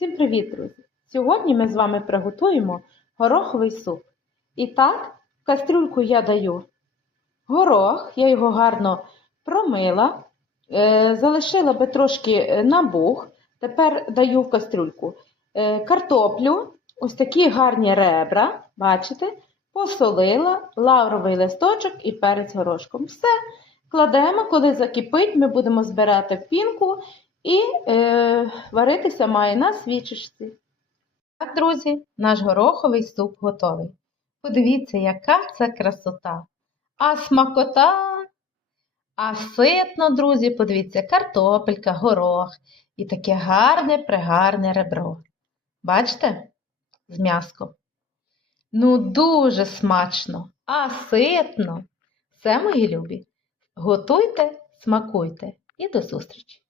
Всім привіт, друзі! Сьогодні ми з вами приготуємо гороховий суп. І так, в кастрюльку я даю горох, я його гарно промила, е, залишила би трошки е, набух. Тепер даю в кастрюльку е, картоплю, ось такі гарні ребра, бачите, посолила, лавровий листочок і перець горошком. Все, кладемо, коли закипить, ми будемо збирати в пінку і е, варитися має на свічечці. Так, друзі, наш гороховий суп готовий. Подивіться, яка це красота. А смакота, а ситно, друзі, подивіться, картопелька, горох і таке гарне, пригарне ребро. Бачите? З м'яском. Ну, дуже смачно, а ситно. Все, мої любі. Готуйте, смакуйте і до зустрічі!